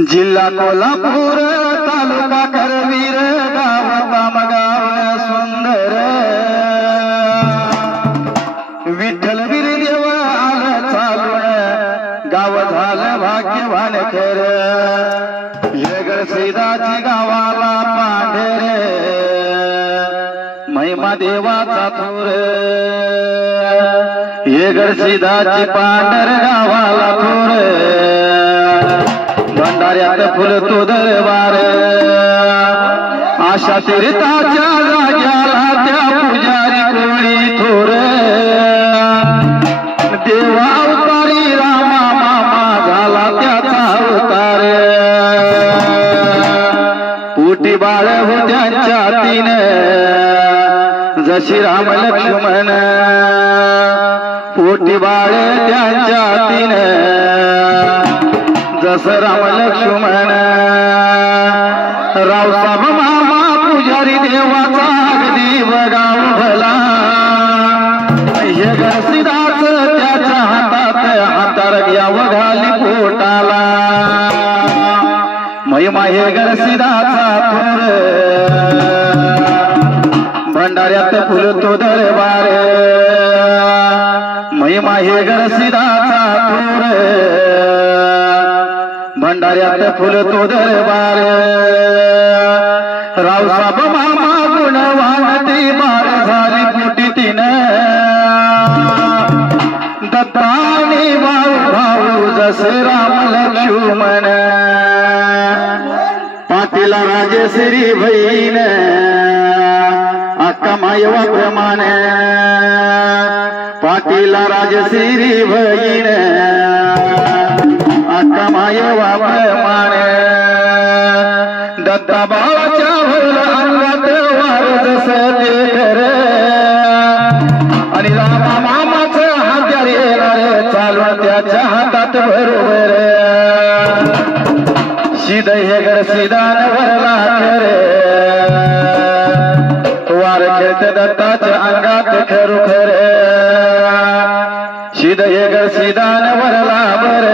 जिल्हा कोल्हापूर तालुका करवीर गाव कामगाव सुंदर विठ्ठल वीरदेव आलं चालून गाव झालं भाग्यवान खर येगळ सैदाची गावाला पांढरे महिमा देवाचा थोर येगळ सैदाची पांढर गावाला थोर भंडाऱ्यात फुल तो दरबार आशा तीर्थाच्या जाग्याला त्या पुजारी कोळी थोर देवा अवतारी रामा मामा झाला त्याचा अवतार पोटी बाळ हो त्यांच्या तीन जशी राम लक्ष्मण पोटी बाळ त्यांच्या तीन जस राम लक्ष्मण रावसाहेब मामा पुजारी देवाचा अगदी बगाव भला हे घरसिदाच त्याच्या हातात हातार घ्यावं घाली पोटाला महिमा हे घरसिदाचा थोर भंडाऱ्यात फुलतो दरबार महिमा हे घरसिदाचा थोर भंडाऱ्यात फुलतो दरबार रावसाहेब मामा गुणवान ती बाळ झाली पोटी तीन दत्तानी भाऊ जसे राम लक्ष्मण पाटीला राजश्री बहीण अक्का मायवा प्रमाण पाटीला राजश्री बहीण अक्का मायवा प्रमाण दत्ता बाबाच्या भर अंगात वार जसं ते कर आणि रामा मामाचं हात्यार येणार चालून त्याच्या हातात बरोबर शिद हे घर सिदान वरला कर वार खेळत दत्ताच्या अंगात खरोखर शिद हे घर सिदान वरला बर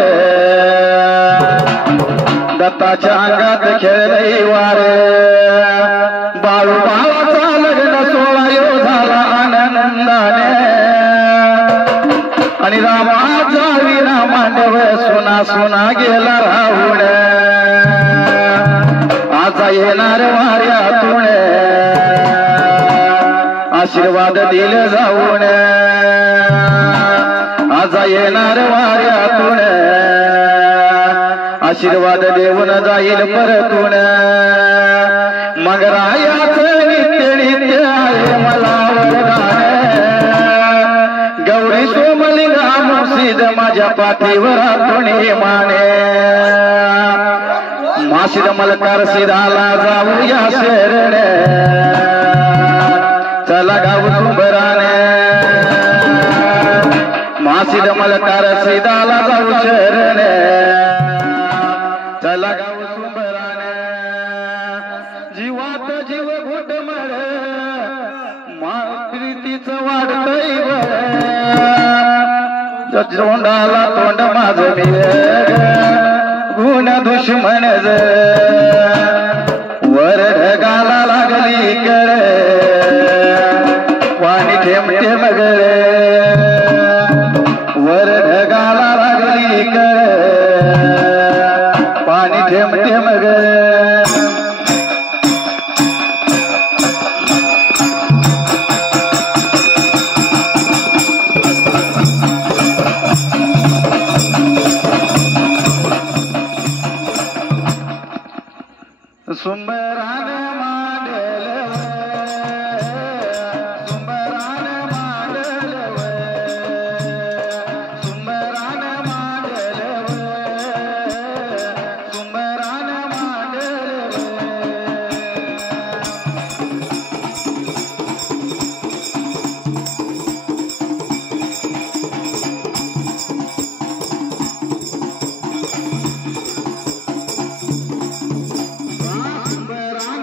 दत्ताच्या अंगात खेळलंय वार बाळू बाळाचा लग्न सोहळा यो झाला आनंदाने आणि रामाचा विना मांडव सुना सुना गेला राहून आता येणार वाऱ्यातून आशीर्वाद दिले जाऊन आता येणार वाऱ्यातून आशीर्वाद देऊन जाईल परतून मग रायाचं नित्य नित्य आहे मला गौरी सोमलिंगा मुर्शिद माझ्या पाठीवर तुणी माने माशिद मलकार सिधाला जाऊया शरण चला गाव सुंबराने माशिद मलकार सिधाला जाऊ शरण चला गाव सुंबराने जीवात जीव घोटमळ प्रीतीचं वाढतय तोंडाला तोंड माझं मी गुण दुश्मन वर ढगाला लागली कर पाणी थेंब थेंब वर ढगाला लागली कर पाणी थेंब थेंब सुंबरान मांडल सुंबरान मांडल सुंबरान मांडल सुंबरान मांडल सुंबरान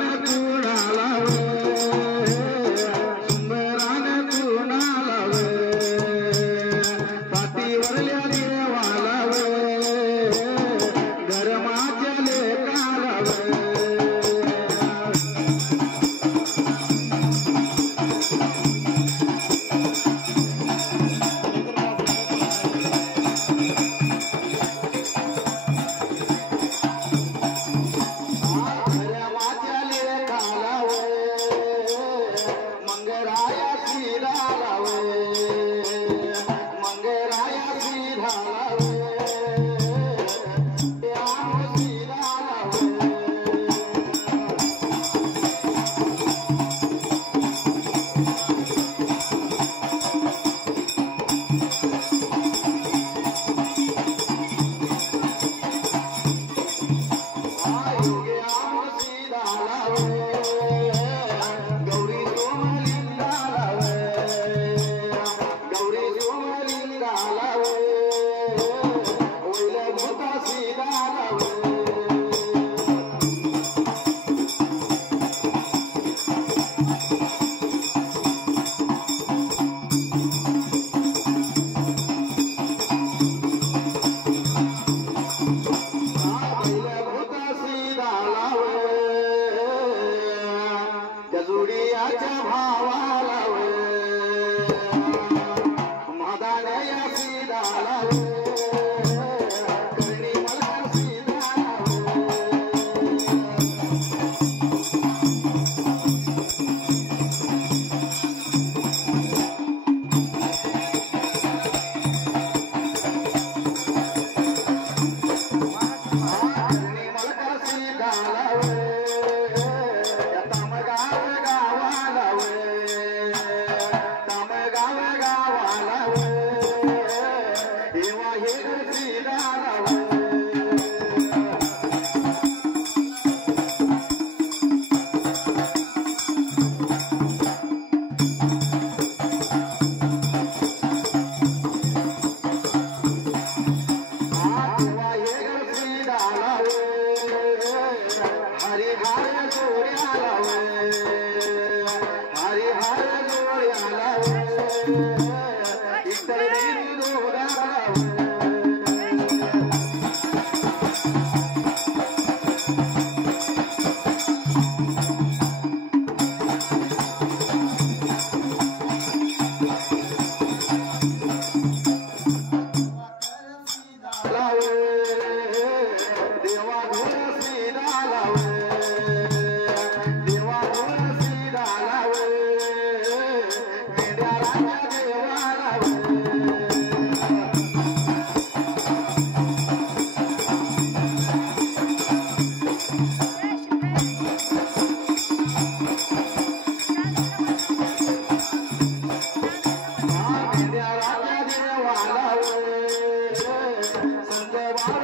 संत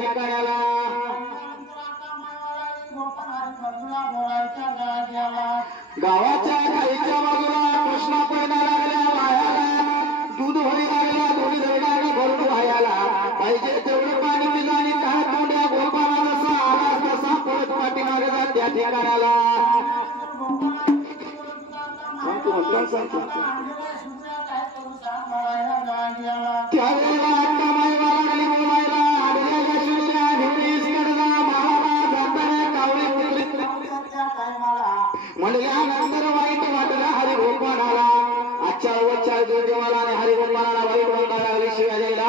ठिकाणाला गावाच्या खाईच्या बाजूला कृष्णा पळणा लागल्या वायाला दूध होई लागल्या दोन्ही धरणाला भरून वायाला पाहिजे तेवढं पाणी पिलं आणि काय तोंड्या गोपाला जसा आला तसा परत पाठीमागे जात त्या ठिकाणाला त्यावेळेला अक्का माईला लागली बोलायला आडव्या शिवल्या हिवळीस कडला माळाला जाताना कावळी म्हणल्यानंतर वाईट वाटलं हरिगोपाळाला आजच्या वच्च्या देवाला आणि हरिगोपाळाला वाईट वाटायला लागली शिव्या द्यायला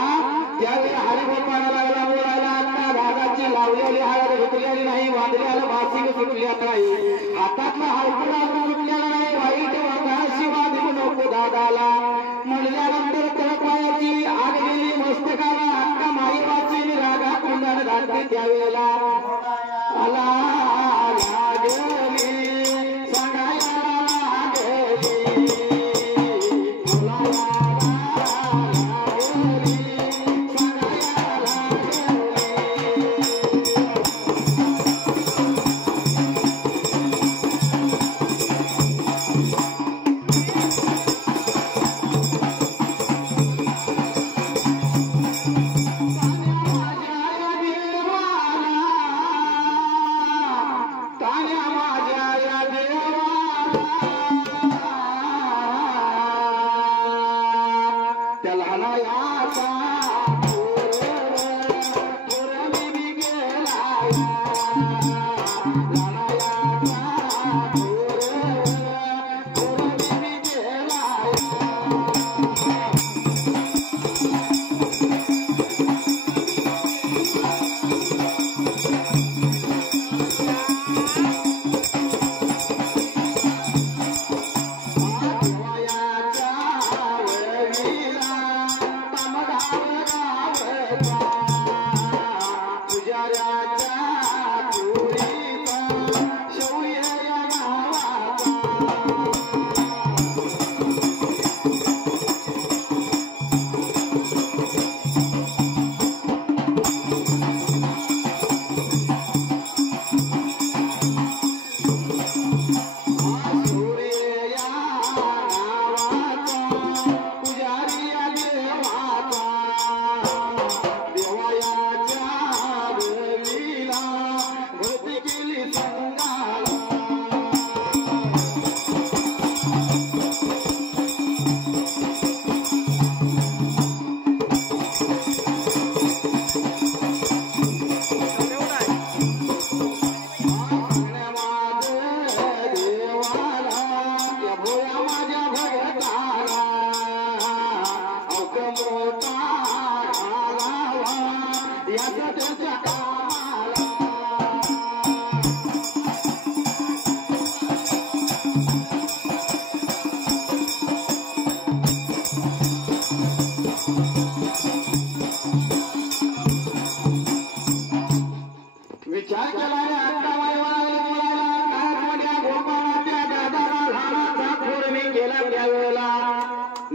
त्यावेळी हरिगोपाळाला लागला बोलायला अक्का दादाची लावलेली हळद घेतलेली नाही बांधलेलं मासिक सुटल्यात नाही हातातला हळकुडा सुटलेला नाही वाईट वाटा शिवा देऊ नको दादाला म्हणल्यानंतर तळपायाची आग गेली मस्तकाला अक्का माईबाची रागा कुंडाने घातली त्यावेळेला आला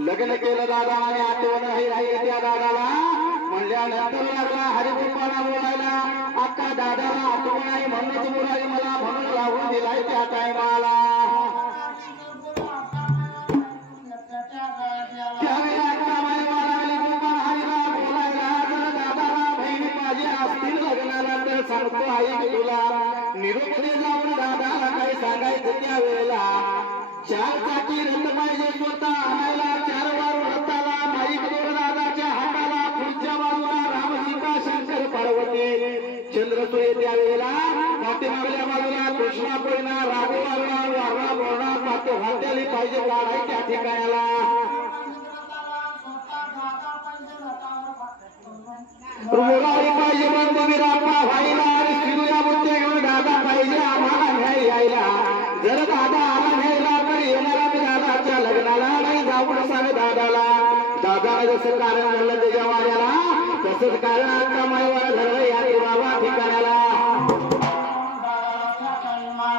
लग्न केलं दादा आणि आठवण राहिली त्या दादाला म्हणल्यानंतर लागला हरिगोपाळा बोलायला अक्का दादाला आठवण आहे म्हणूनच बोलायला मला म्हणून लावून दिलाय त्या टायमाला त्यावेळी अक्का माईला लागली गोपाळ हरिला बोलायला जर दादाला बहिणी माझी असतील लग्नाला तर सांगतो आई तुला निरोप दे जाऊन दादाला काही सांगायचं त्यावेळेला चार चाकी रथ पाहिजे स्वतः आणायला चार वार रथाला माईक दोर दादाच्या हाताला पुढच्या बाजूला रामसीता शंकर पार्वती चंद्रसूर्य त्यावेळेला पाठीमागल्या बाजूला कृष्णा पळणा राघवाला वारणा बोरणा पातो हात्याली पाहिजे काढाय त्या ठिकाणाला मुरारी पाहिजे बंद विरापा व्हायला आणि शिरूया बुद्ध्या घेऊन दादा पाहिजे आम्हाला न्याय यायला जर दादा आला न्यायला तर येणारा मी दादाच्या लग्नाला नाही जाऊन सांग दादाला दादाला जसं कारण म्हणलं त्याच्या वाड्याला तसंच कारण आता माईवाला धरलं या बाबा ठिकाणाला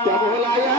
त्या बोलाया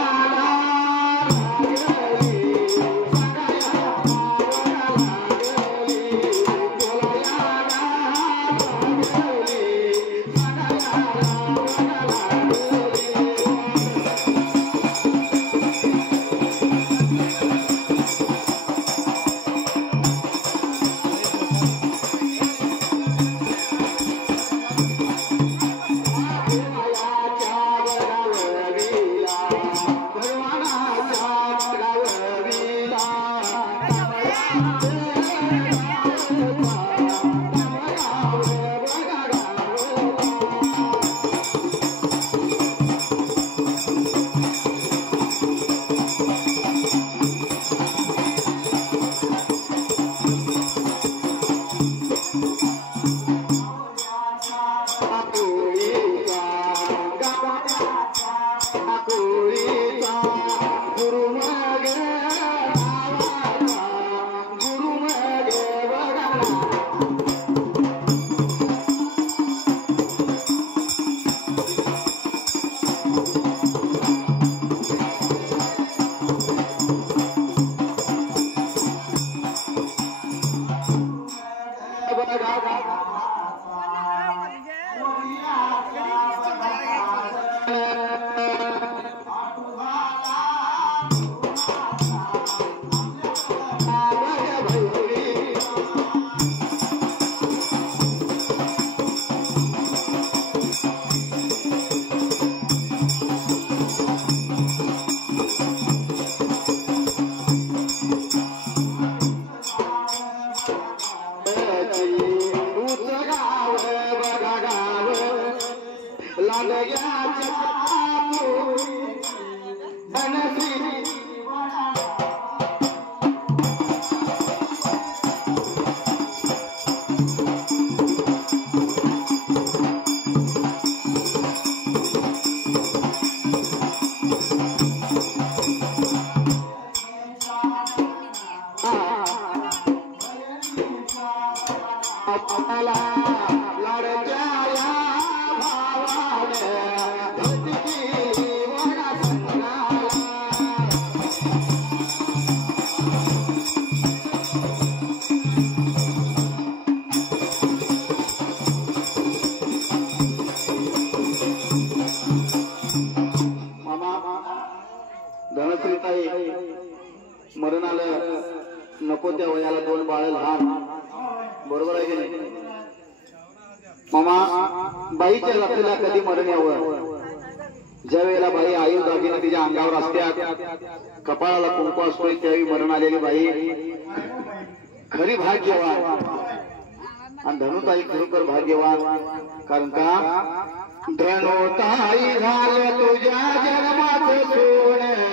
मरण आलं नको त्या वयाला दोन बाळ लहान बरोबर आहे की नाही मामा बाईच्या लक्षाला कधी मरण यावं ज्या वेळेला बाई आयु दागिने तिच्या अंगावर असतात कपाळाला कुंकू असतोय त्यावेळी मरण आलेली बाई खरी भाग्यवान आणि धनुताई खरोखर भाग्यवान कारण का धनुताई झालं तुझ्या जन्माचं सोनं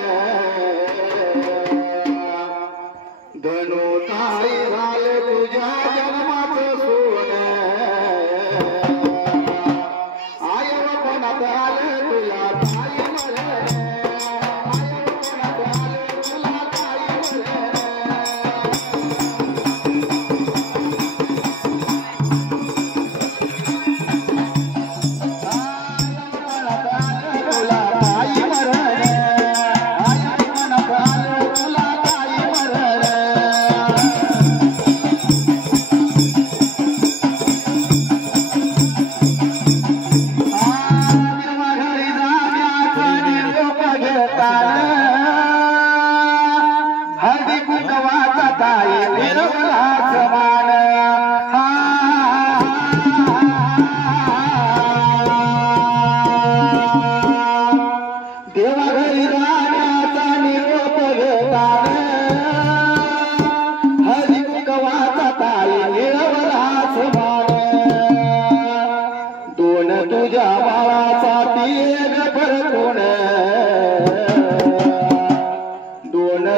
धनुताई झालं तुझ्या जन्माचं सोनं आयवपणात आलं तुला ताई मरण आयवपणात आलं तुला ताई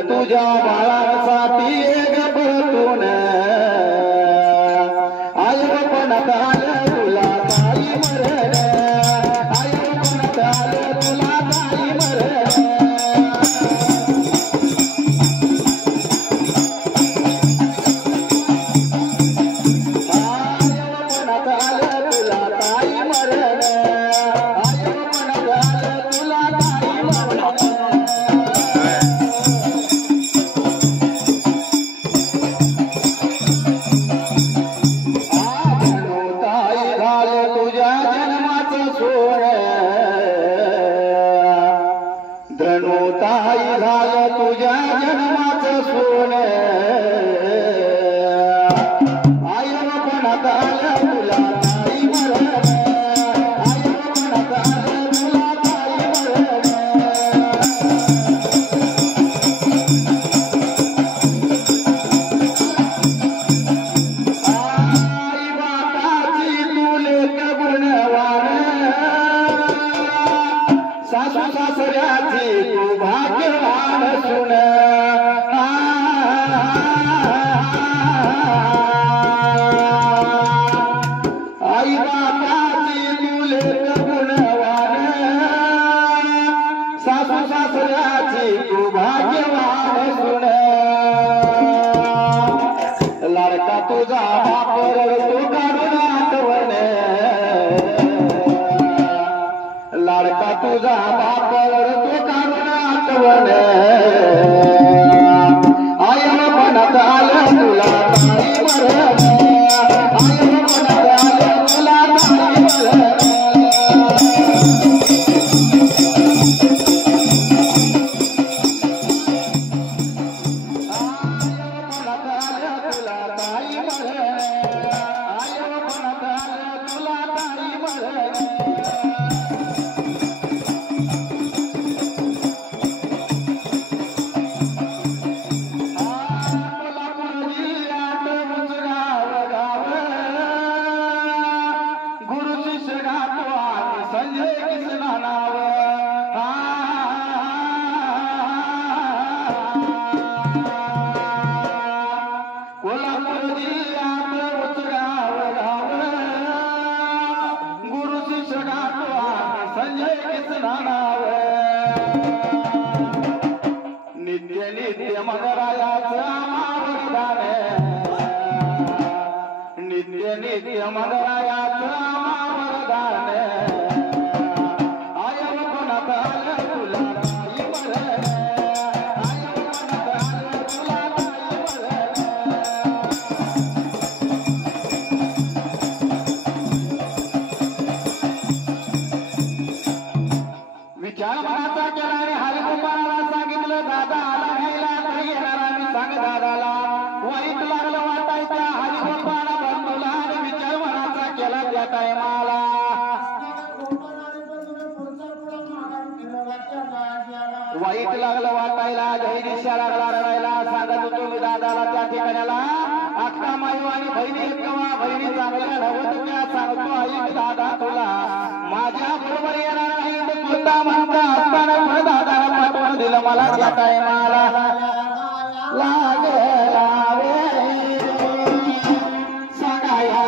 तुझ्या बाळासाठी एक परतून आईपणात आलं तुला ताई मरण आईपणात आलं तुला ताई मरण आईपणात आलं तुला ताई मरण आईपणात आलं तुला ताई मरण धनुताई झालं तुझ्या जन्माचं सोनं आईपणात आलं तुला ताई मरण आईपणात आलं तुला ताई मरण आई बापाची तुले गुणवान सासू सासऱ्याची तू भाग्यवान सुन आई बापाची तुले गुणवान सासू सासऱ्याची तू भाग्यवान सुन लाडका तुझा बाप रडतो काढून आठवण लाडका तुझा बाप रडतो काढून आठवण आईपणात आलं तुला ताई मरण आईपणात आलं तुला ताई मरण नित्य नित्य मगरायाचं वरदान नित्य नित्य वरदरायाचं वरदान आय वपनात आलं तुला ताई मरण आय वपनात आलं तुला ताई मरण विचार मनाचा केला आणि हरिगोपाळाला सांगितलं दादा आला घ्यायला नाही येणार आम्ही सांग दादाला वाईट लागलं वाटायच्या हरिगोपाळा बंधूला आणि विचार मनाचा केला त्या टायमाला वाईट लागलं वाटायला धैर्य लागला रडायला सांगत होतो मी दादाला त्या ठिकाणाला अक्का माई आणि बहिणी केव्हा बहिणी चांगल्या नव्हत त्या सांगतो आई दादा तुला माझ्या बरोबर येणार नाही तर कोणता म्हणता असताना पण दादाला पाठवून दिलं मला त्या टायमाला लागला सांगाया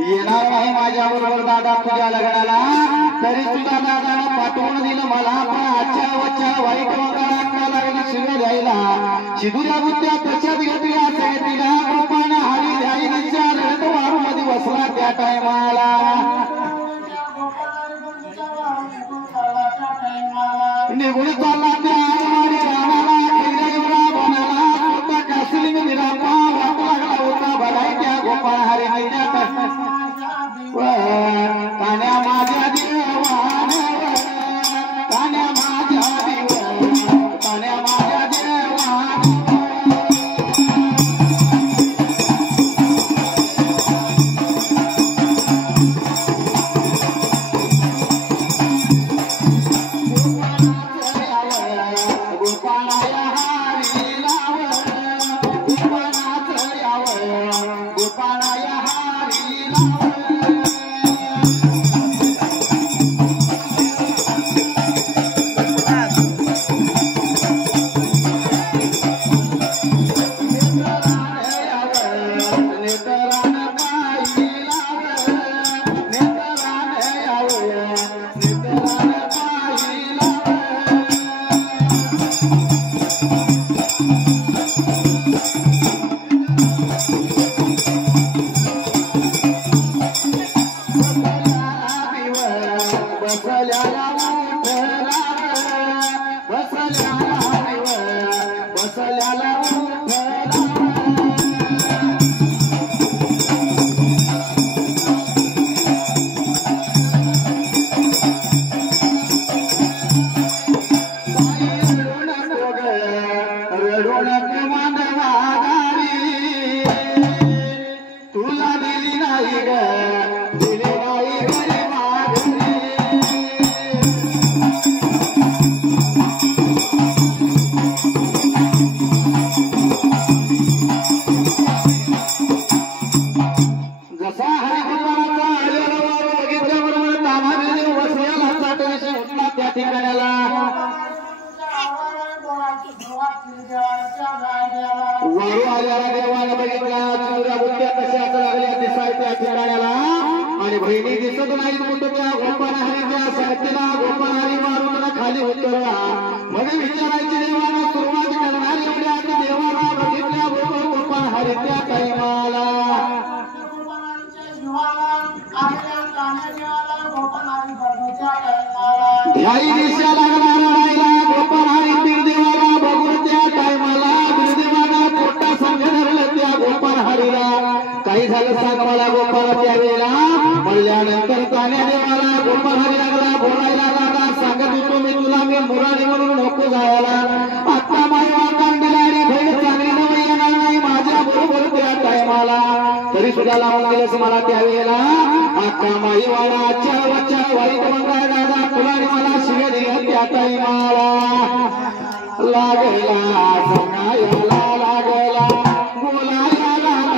येणार नाही माझ्या बरोबर दादा तुझ्या लग्नाला तरी तुझ्या दादाला पाठवून दिलं मला पण आजच्या वच्या वाईट वंगाला लागली शिव्या द्यायला शिदुऱ्या बुद्ध्या तशाच घेतल्या तिला कृपाना हरी द्याई विचार वारू मध्ये बसला त्या टायमाला निघून चालला त्या रामाला बनाला स्वतः कासली निरापा गोपाळाया हारी लाव आणि बहिणी दिसत नाही कुठच्या गोपाळहरीच्या सारखेला गोपाळहरी मारून खाली उतरला मध्ये विचारायची देवाला सुरुवात करणार एवढ्या देवाला बघितल्या बरोबर गोपाळहरीच्या टाइमाला ध्याई दिशा लागणार राहिला गोपाळहरी बिरदेवाला बघून त्या टाइमाला बिरदेवाला पोटा संघ धरलं त्या गोपाळहरीला काही झालं सांग मला गोपाळ त्यावेळेला म्हणल्यानंतर तान्या देवाला गोपाळहरी लागला बोलायला लागला सांगत होतो मी तुला मी मुरारी म्हणून नको जायला आता माईवा कांडलारी भैर चांगली नवं येणार नाही माझ्या बरोबर त्या टायमाला तरी सुद्धा लावून गेलंस मला त्यावेळेला आता माईवाला चार वच्चा वाईट मंगळ दादा तुला मला शिव्या दिल्या त्या टायमाला लागला सांगायला लागला बोलायला लागला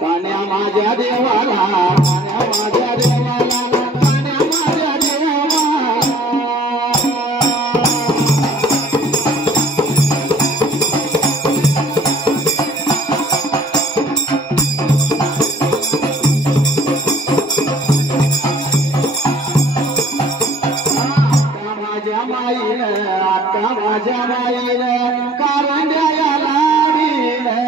तान्या माझ्या देवाला तान्या माझ्या देवाला तान्या माझ्या देवाला माझ्या माईनं कारंड्या लाडीनं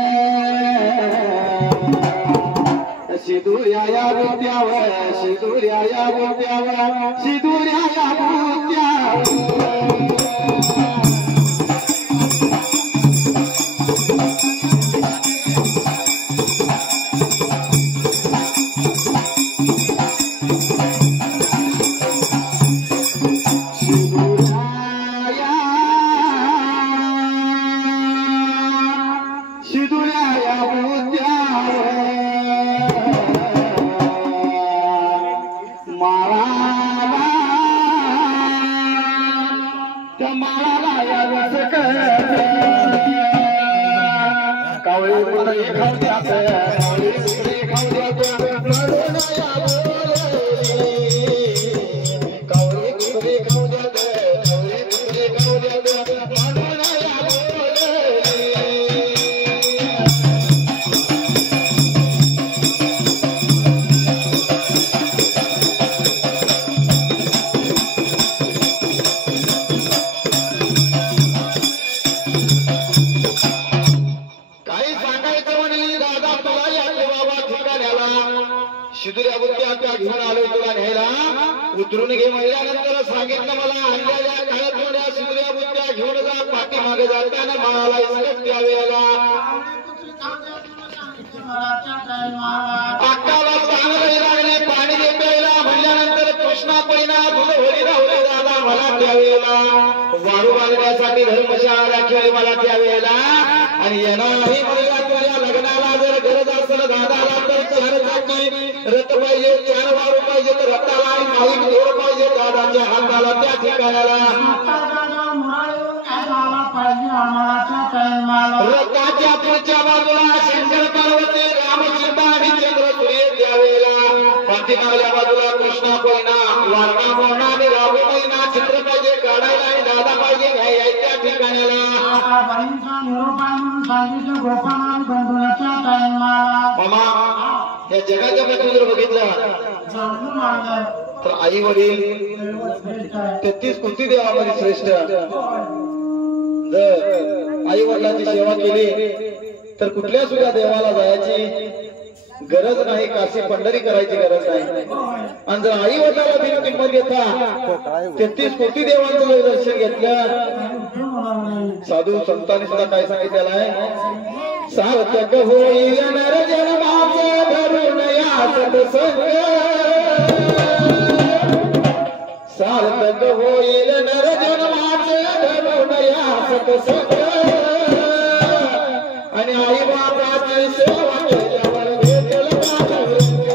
सिंदुर्या बुट्यावर सिंदुर्या बुट्यावर सिंदुर्या बुट्यावर उतरून घे म्हणल्यानंतर सांगितलं मला अंगाच्या काळात थोड्या शिदुऱ्या बुट्ट्या घेऊन जा पाठीमागे जाताना मला इसकट द्यावेला अक्काला चांगलं लागणे पाणी दे प्यायला म्हणल्यानंतर कृष्णा पहिला तुझं होळी राहुले दादा मला त्यावेळेला वाळू बांधण्यासाठी धर्मशाळा राखली मला त्यावेळेला आणि येणार नाही म्हणला तुझ्या लग्नाला जर गरज असेल दादाला तर चार चाकी रथ पाहिजे चार वारू पाहिजे तर रथाला आणि माईक जोड पाहिजे दादाच्या हाताला त्या ठिकाणाला बाईंचा निरोप आहे म्हणून सांगितलं गोपानाथ बंधूच्या टाइमाला मामा या जगाच्या मध्ये जर बघितलं जाणून मानलं तर आई वडील 33 कोटी देवामध्ये श्रेष्ठ जर आई वडिलांची सेवा केली तर कुठल्या सुद्धा देवाला जायची गरज नाही काशी पंढरी करायची गरज नाही आणि जर आई वडिलाला बिन किंमत देता 33 कोटी देवांचं जर दर्शन घेतलं साधू संतांनी सुद्धा काय सांगितलेलं आहे सार्थक होईल नर जन्माचं धरून या सत्संग सार्थक होईल नर जन्माचं धरून या सत्संग आणि आई बाबाची सेवा केल्यावर भेटेल पांडुरंग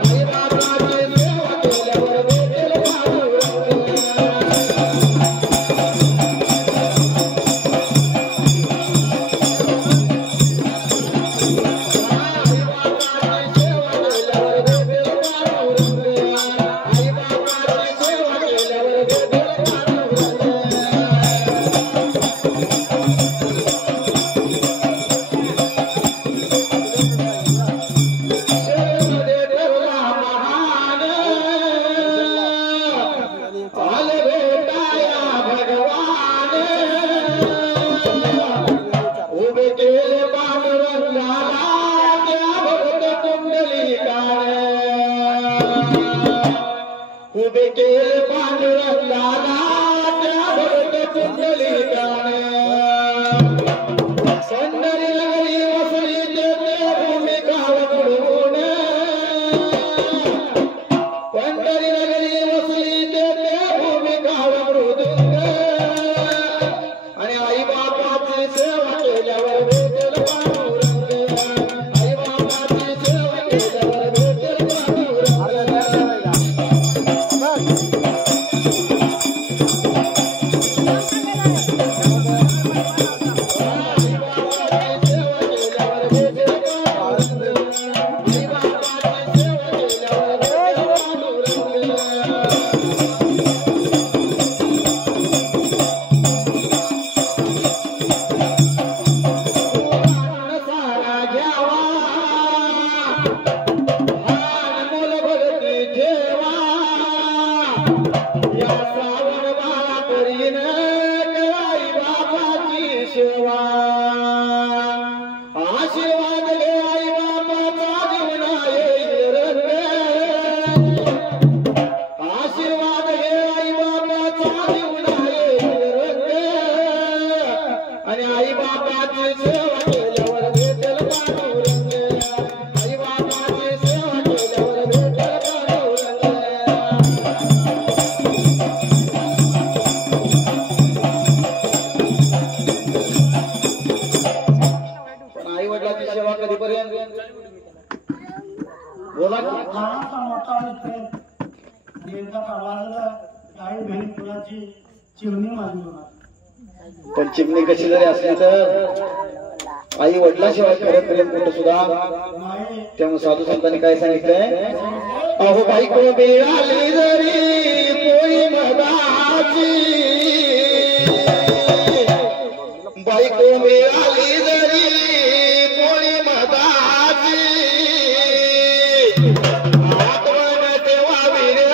आई बाबाची सेवा केल्यावर भेटेल पांडुरंग उभे केले पांडुरंगाला त्या भरत कुंडलिकाने संदरी नगरी वसली ते भूमिका बुडवून पंढरी नगरी वसली ते भूमिका मृदुंग आणि आई बापाची सेवा केल्यावर भेटेल पांडुरंग आई बापाची सेवा केल्यावर भेटेल पांडुरंग पण चिमणी कशी जरी असली तर आई वडिलाशिवाय खरं प्रेम कुठं सुद्धा त्यामुळे साधू संतांनी काय सांगितलंय अहो बायको मिळाली जरी पोळी मदाची बायको मिळाली जरी पोळी मदाची आठवण ठेवावी रे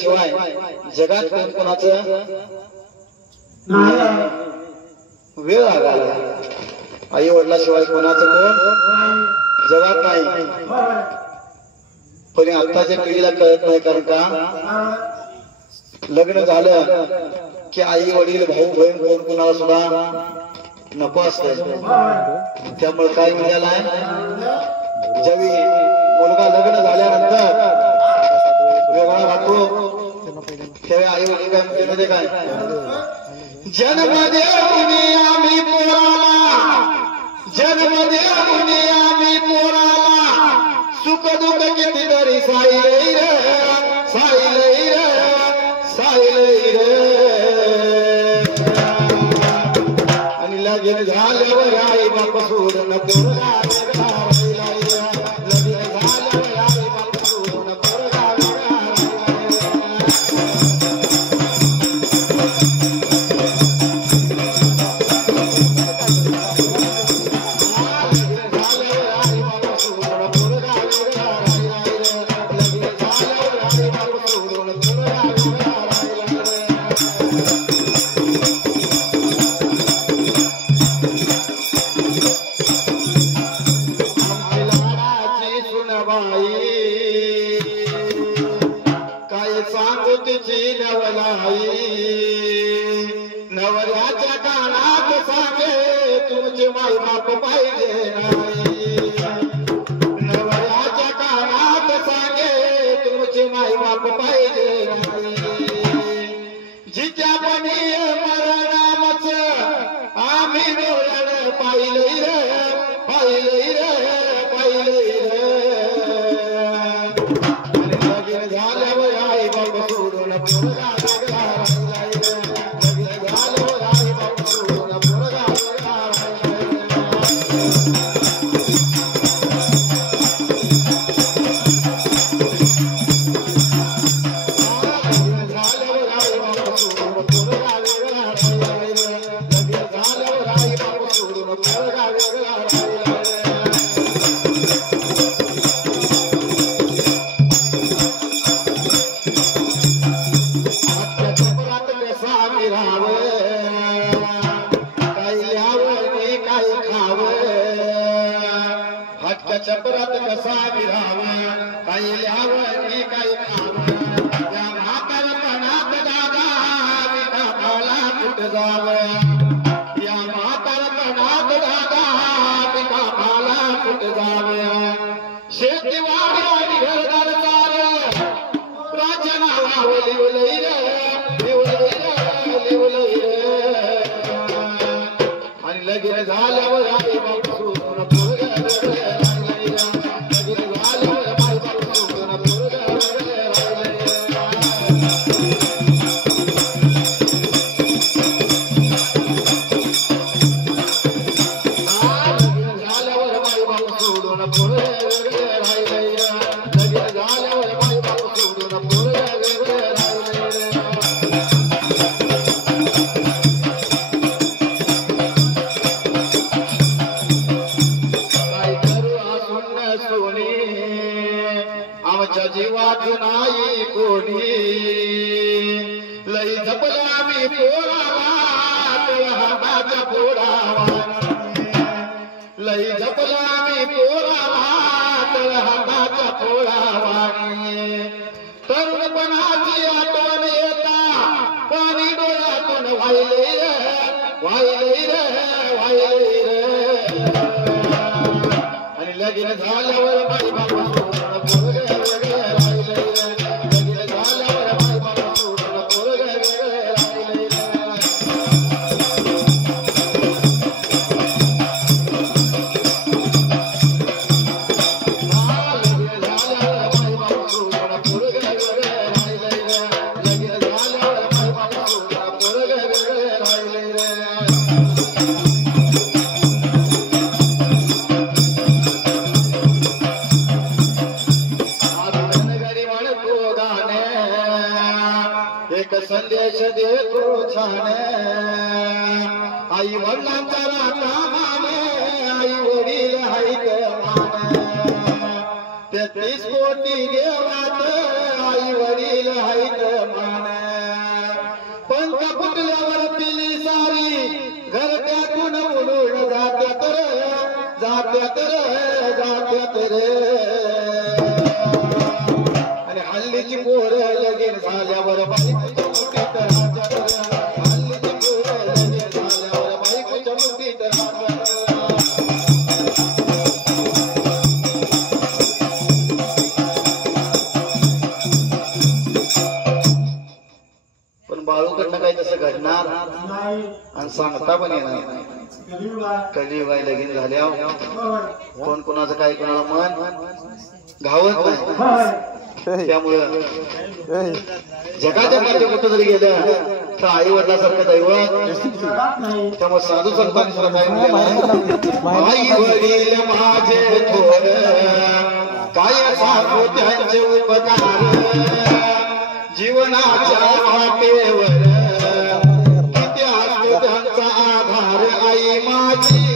वडिलाशिवाय जगात कोण कोणाचं वेळ आला आई वडिलाशिवाय कोणाचं कोण जगात नाही पण आत्ताच्या पिढीला कळत नाही कारण का लग्न झालं की आई वडील भाऊ बहीण कोण कोणाला सुद्धा नको असते त्यामुळे काय मिळालं आहे ज्यावेळी मुलगा लग्न झाल्यानंतर वेगळा राहतो त्यावेळी आई वडील काय म्हणते काय जन्म देऊनी आम्ही पोराला जन्म देऊनी आम्ही पोराला सुख दुःख कितीतरी साईलई रे साईलई रे साईलई रे आणि लगीन झाल्यावर आई बाप सोडून पोरगा नवऱ्याच्या कानात सांगे तुमचे माई बाप पाहिजे नाही नवऱ्याच्या कानात सांगे तुमचे माई बाप पाहिजे नाही जिच्या पणी मरणामच आम्ही डोळ्यानं पाहिलंय रे पाहिलंय रे पाहिलंय रे आणि लगीन झाल्यावर आई बाप सोडून पोरगा चपरात कसा विरावा काही लिहावं की काही खावं या म्हातारपणात दादा विकापाला कुठ जावं या म्हातारपणात दादा विकापाला कुठ जावं शेतीवाडी आणि घरदार चार प्राचनाला लिवलंय रे लिवलंय रे आणि लगीन झाल्यावर आई बाप सोडून पोरगा आमच्या जीवात नाही कोणी लई जपला मी पोराला हाताच्या पोरावा लई जपला मी पोराला हाताच्या पोरावाणी तरुणपणाची आठवण येता पाणी डोळ्यातून वाहिले वाहिले रे वाहिले रे आणि लगीन झाल्यावर बाई बाबा एक संदेश देतो छान आई वडिलांचा राहता माने आई वडील आहेत मान 33 कोटी देवात आई वडील आहेत मान पंख फुटल्यावर पिली सारी घरट्यातून उडून जात्यात रे आणि हल्लीची पोर लगीन झाल्यावर बायकोच्या मुठीत राहतात हल्लीची पोर लगीन झाल्यावर बायकोच्या मुठीत राहतात पण बाळूकडनं काही तसं घडणार आणि सांगता पण येणार नाही कलियुग आहे लगीन झाल्यावर कोण कोणाचं काय कोणाला मन घावत नाही त्यामुळं जगाच्या मध्ये कुठं जरी गेलं तर आई वडिलासारखं दैवत त्यामुळे साधू संतांनी सुद्धा काय म्हटलेलं आई वडील माझे थोर काय सांगू त्यांचे उपकार जीवनाच्या वाटेवर किती असतो त्यांचा आधार आई माझी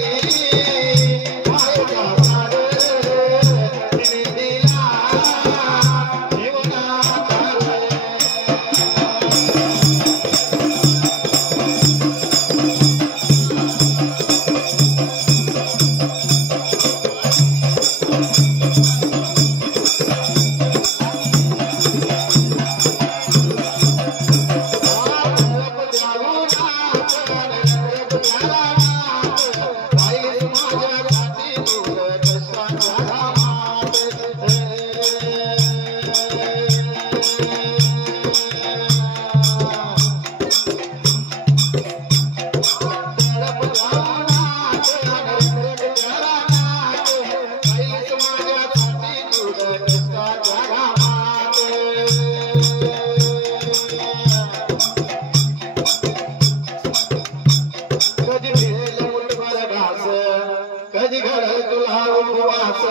कधी घडल तुला उपवास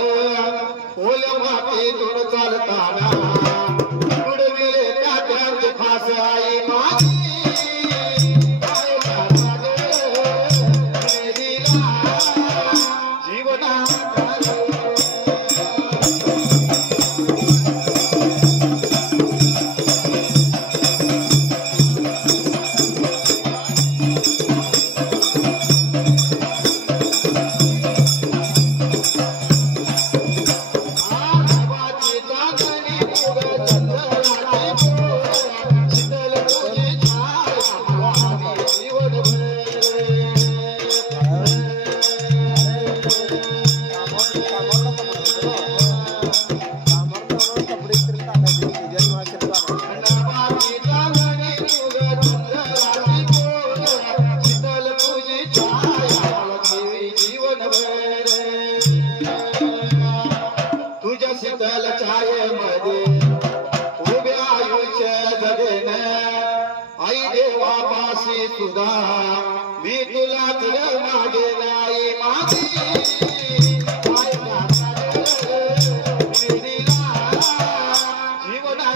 ओल्या मातीतून चालताना उडविले काट्यांचे फास आई माझी जीवना सुधा मी तुलाच मागे नाही माझी जीवना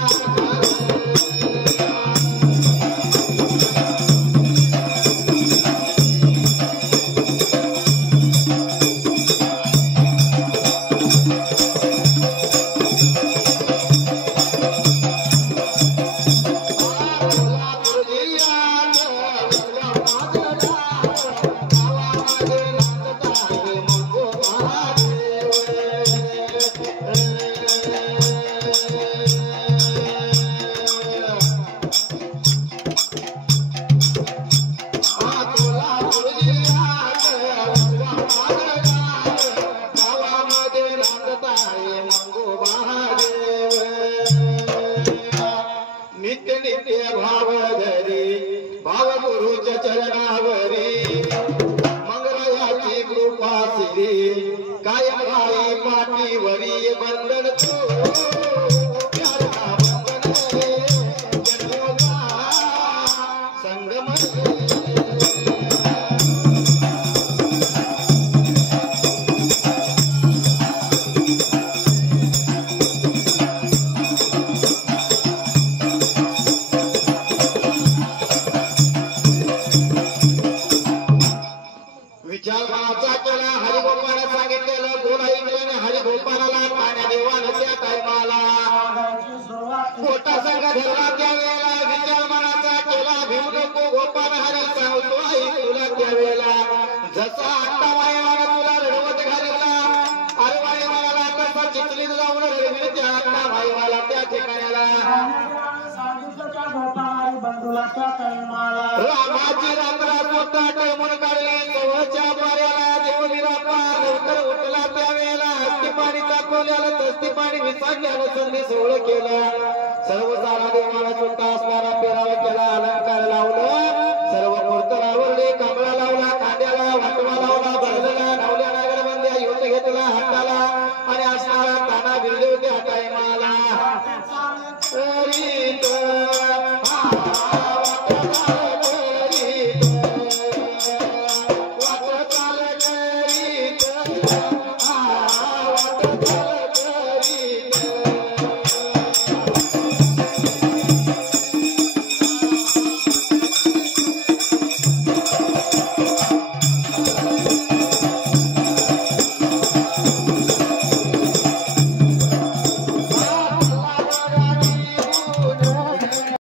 नित्य नित्य भाव धरी भाव गुरुच्या चरणावरी मंगळयाची कृपा सिरी कायम आई पाठीवरी बंधन संगम विचार मनाचा केला हरिगोपाला सांगितलेलं बोला ऐकल्याने हरिगोपाला पाण्या देवानं त्या टायमाला कसा आत्ता वायवाला तुला रडवत घालवला अरे वायवाला कसा चिखलीत जाऊन रडविल त्या आत्ता वायवाला त्या ठिकाणाला रामाची रात्र स्वतः टळमून काढली जवळच्या पाऱ्याला देवगिरापा लवकर उठला त्यावेळेला हस्ती पाणी तापवल्याला तस्ती पाणी विसाडल्याला संधी सोहळ केला सर्व सारा देवाला स्वतः असणारा पेरावा केला अलंकार लावलं